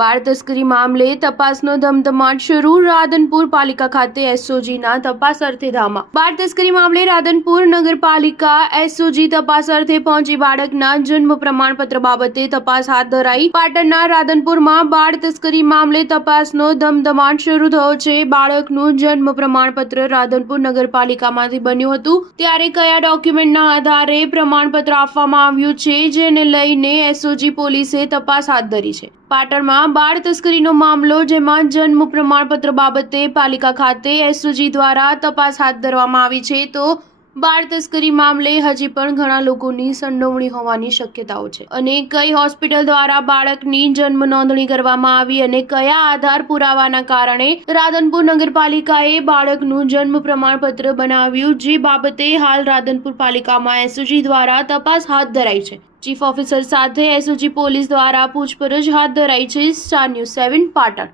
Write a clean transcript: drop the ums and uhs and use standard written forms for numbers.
બાળ તસ્કરી મામલે તપાસનો ધમધમાટ શરૂ. રાધનપુર પાલિકા ખાતે એસઓજીના તપાસ અર્થે ધામા. બાળ તસ્કરી મામલે રાધનપુર નગરપાલિકા એસઓજી તપાસ અર્થે પહોંચી બાળકના જન્મ પ્રમાણપત્ર બાબતે તપાસ હાથ ધરાઈ. પાટણના રાધનપુરમાં બાળ તસ્કરી મામલે તપાસનો ધમધમાટ શરૂ થયો છે. બાળકનું જન્મ પ્રમાણપત્ર રાધનપુર નગરપાલિકામાંથી બન્યું હતું, ત્યારે કયા ડોક્યુમેન્ટના આધારે પ્રમાણપત્ર આપવામાં આવ્યું છે, જેને લઈને એસઓજી પોલીસે તપાસ હાથ ધરી છે. પાટણમાં બાળ તસ્કરીનો મામલો, જેમાં જન્મ પ્રમાણપત્ર બાબતે પાલિકા ખાતે એસઓજી દ્વારા તપાસ હાથ ધરવામાં આવી છે. તો બાળ તસ્કરી મામલે હજી પણ ઘણા લોકોની સંડોવણી હોવાની શક્યતાઓ છે. અને કઈ હોસ્પિટલ દ્વારા બાળકની જન્મ નોંધણી કરવામાં આવી અને કયા આધાર પુરાવાના કારણે રાધનપુર નગરપાલિકાએ બાળકનું જન્મ પ્રમાણપત્ર બનાવ્યું, જે બાબતે હાલ રાધનપુર પાલિકામાં એસઓજી દ્વારા તપાસ હાથ ધરાઈ છે. ચીફ ઓફિસર સાથે એસઓજી પોલીસ દ્વારા પૂછપરછ હાથ ધરાઈ છે. Star news 7 Patan.